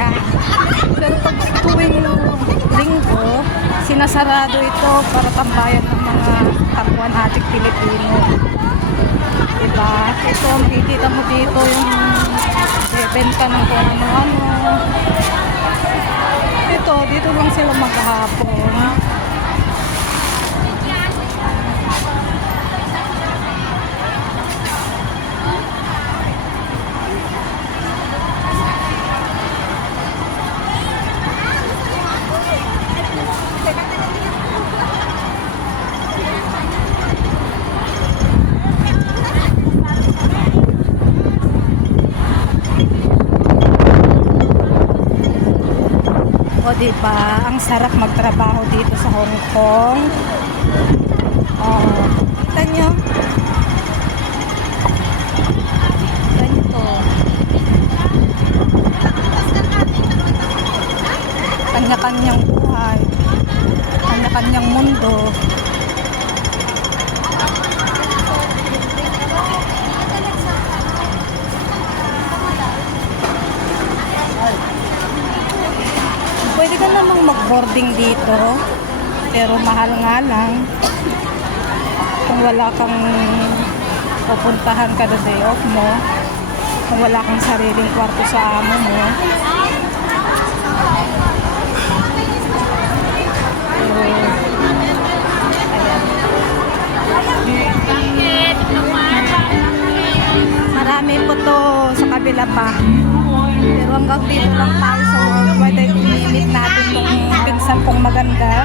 Yan. Pero pag tuwing linggo, sinasarado ito para tambayan ng mga kapwa nating Pilipino. Diba? Ito, makikita mo dito yung benta ng kung ano-ano. Ito, dito lang sila maghapon. O diba, ang sarap magtrabaho dito sa Hong Kong. Oh, kita nyo. Ganito. Kanya-kanyang buhay. Kanya-kanyang mundo. Pwede ka namang mag-boarding dito, pero mahal nga lang kung wala kang pupuntahan kada day off mo, kung wala kang sariling kwarto sa amo mo. Marami po to sa kabila pa. Pero hanggang dito lang tayo sa world. Pwede i-meet natin itong pinsan kong maganda.